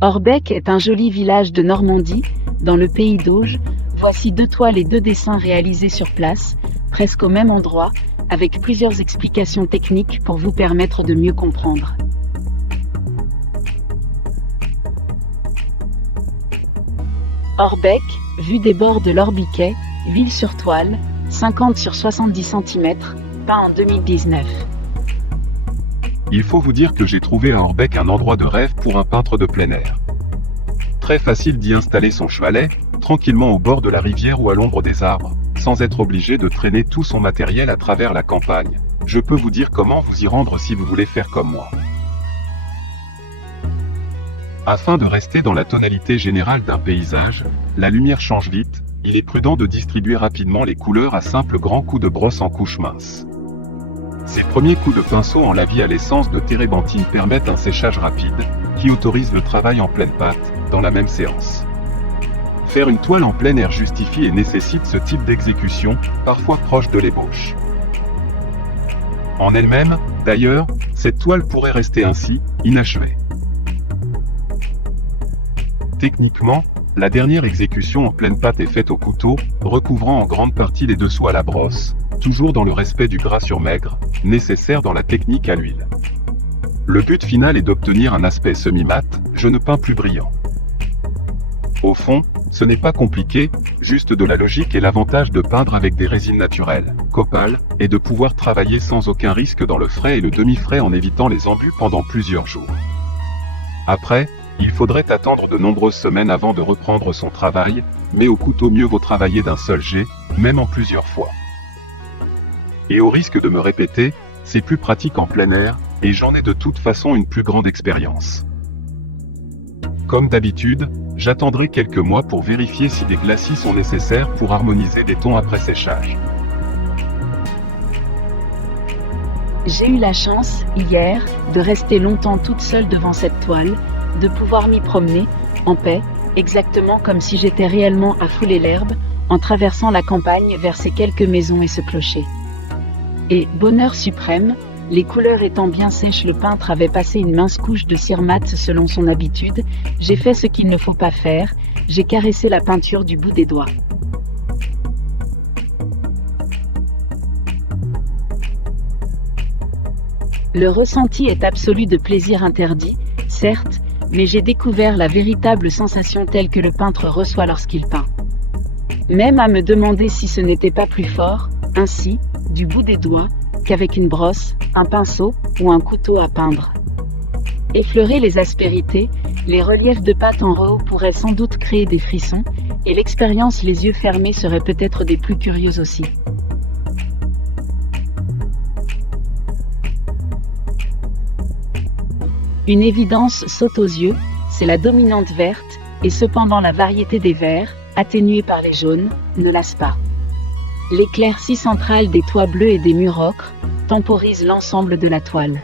Orbec est un joli village de Normandie, dans le pays d'Auge. Voici 2 toiles et 2 dessins réalisés sur place, presque au même endroit, avec plusieurs explications techniques pour vous permettre de mieux comprendre. Orbec, vue des bords de l'Orbiquet, ville sur toile, 50 sur 70 cm, peint en 2019. Il faut vous dire que j'ai trouvé à Orbec un endroit de rêve pour un peintre de plein air. Très facile d'y installer son chevalet, tranquillement au bord de la rivière ou à l'ombre des arbres, sans être obligé de traîner tout son matériel à travers la campagne. Je peux vous dire comment vous y rendre si vous voulez faire comme moi. Afin de rester dans la tonalité générale d'un paysage, la lumière change vite, il est prudent de distribuer rapidement les couleurs à simples grands coups de brosse en couches minces. Ces premiers coups de pinceau en lavis à l'essence de térébenthine permettent un séchage rapide, qui autorise le travail en pleine pâte, dans la même séance. Faire une toile en plein air justifie et nécessite ce type d'exécution, parfois proche de l'ébauche. En elle-même, d'ailleurs, cette toile pourrait rester ainsi, inachevée. Techniquement, la dernière exécution en pleine pâte est faite au couteau, recouvrant en grande partie les dessous à la brosse, toujours dans le respect du gras sur maigre, nécessaire dans la technique à l'huile. Le but final est d'obtenir un aspect semi-mat, je ne peins plus brillant. Au fond, ce n'est pas compliqué, juste de la logique et l'avantage de peindre avec des résines naturelles, copal, et de pouvoir travailler sans aucun risque dans le frais et le demi-frais en évitant les embûches pendant plusieurs jours. Après, il faudrait attendre de nombreuses semaines avant de reprendre son travail, mais au couteau mieux vaut travailler d'un seul jet, même en plusieurs fois. Et au risque de me répéter, c'est plus pratique en plein air, et j'en ai de toute façon une plus grande expérience. Comme d'habitude, j'attendrai quelques mois pour vérifier si des glacis sont nécessaires pour harmoniser les tons après séchage. J'ai eu la chance, hier, de rester longtemps toute seule devant cette toile, de pouvoir m'y promener, en paix, exactement comme si j'étais réellement à fouler l'herbe, en traversant la campagne vers ces quelques maisons et ce clocher. Et, bonheur suprême, les couleurs étant bien sèches, le peintre avait passé une mince couche de cire mat selon son habitude. J'ai fait ce qu'il ne faut pas faire, j'ai caressé la peinture du bout des doigts. Le ressenti est absolu de plaisir interdit, certes, mais j'ai découvert la véritable sensation telle que le peintre reçoit lorsqu'il peint. Même à me demander si ce n'était pas plus fort, ainsi, du bout des doigts, qu'avec une brosse, un pinceau ou un couteau à peindre. Effleurer les aspérités, les reliefs de pâte en RAW pourraient sans doute créer des frissons, et l'expérience les yeux fermés serait peut-être des plus curieuses aussi. Une évidence saute aux yeux, c'est la dominante verte, et cependant la variété des verts, atténuée par les jaunes, ne lasse pas. L'éclaircie centrale des toits bleus et des murs ocre temporise l'ensemble de la toile.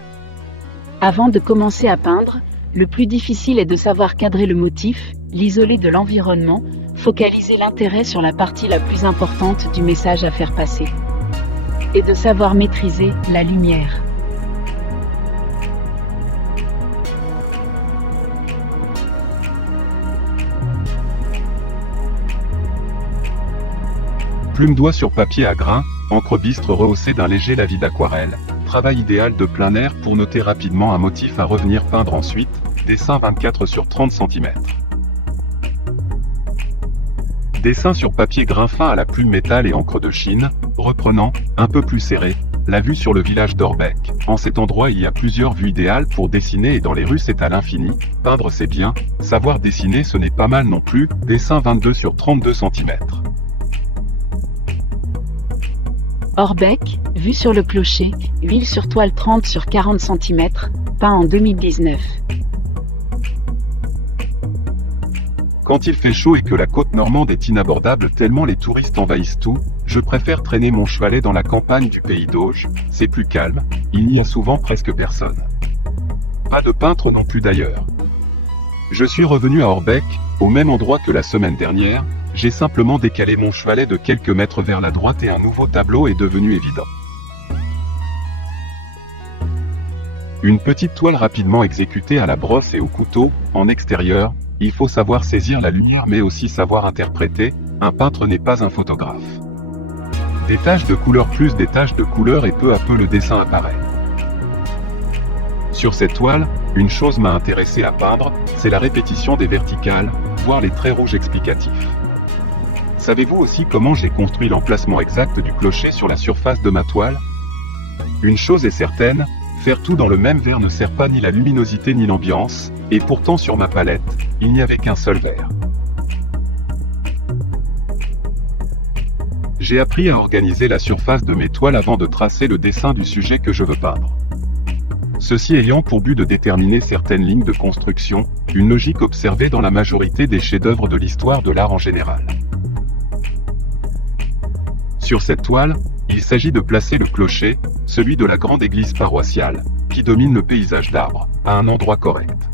Avant de commencer à peindre, le plus difficile est de savoir cadrer le motif, l'isoler de l'environnement, focaliser l'intérêt sur la partie la plus importante du message à faire passer. Et de savoir maîtriser la lumière. Plume d'oie sur papier à grains, encre bistre rehaussée d'un léger lavis d'aquarelle, travail idéal de plein air pour noter rapidement un motif à revenir peindre ensuite, dessin 24 sur 30 cm. Dessin sur papier grain fin à la plume métal et encre de Chine, reprenant, un peu plus serré, la vue sur le village d'Orbec. En cet endroit il y a plusieurs vues idéales pour dessiner et dans les rues c'est à l'infini, peindre c'est bien, savoir dessiner ce n'est pas mal non plus, dessin 22 sur 32 cm. Orbec, vue sur le clocher, huile sur toile 30 sur 40 cm, peint en 2019. Quand il fait chaud et que la côte normande est inabordable tellement les touristes envahissent tout, je préfère traîner mon chevalet dans la campagne du pays d'Auge, c'est plus calme, il n'y a souvent presque personne. Pas de peintre non plus d'ailleurs. Je suis revenu à Orbec, au même endroit que la semaine dernière, j'ai simplement décalé mon chevalet de quelques mètres vers la droite et un nouveau tableau est devenu évident. Une petite toile rapidement exécutée à la brosse et au couteau, en extérieur, il faut savoir saisir la lumière mais aussi savoir interpréter, un peintre n'est pas un photographe. Des taches de couleur plus des taches de couleur et peu à peu le dessin apparaît. Sur cette toile, une chose m'a intéressé à peindre, c'est la répétition des verticales, voire les traits rouges explicatifs. Savez-vous aussi comment j'ai construit l'emplacement exact du clocher sur la surface de ma toile? Une chose est certaine, faire tout dans le même vert ne sert pas ni la luminosité ni l'ambiance, et pourtant sur ma palette, il n'y avait qu'un seul vert. J'ai appris à organiser la surface de mes toiles avant de tracer le dessin du sujet que je veux peindre. Ceci ayant pour but de déterminer certaines lignes de construction, une logique observée dans la majorité des chefs-d'œuvre de l'histoire de l'art en général. Sur cette toile, il s'agit de placer le clocher, celui de la grande église paroissiale, qui domine le paysage d'arbres, à un endroit correct.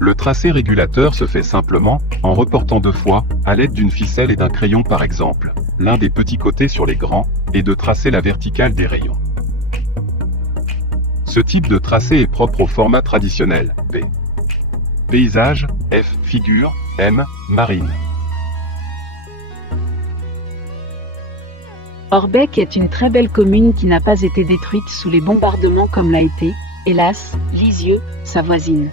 Le tracé régulateur se fait simplement, en reportant 2 fois, à l'aide d'une ficelle et d'un crayon par exemple, l'un des petits côtés sur les grands, et de tracer la verticale des rayons. Ce type de tracé est propre au format traditionnel, P. Paysage, F. Figure, M. Marine. Orbec est une très belle commune qui n'a pas été détruite sous les bombardements comme l'a été, hélas, Lisieux, sa voisine.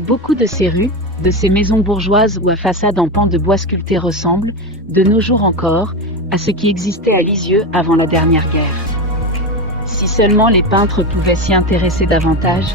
Beaucoup de ces rues, de ces maisons bourgeoises ou à façade en pan de bois sculpté ressemblent, de nos jours encore, à ce qui existait à Lisieux avant la dernière guerre. Si seulement les peintres pouvaient s'y intéresser davantage,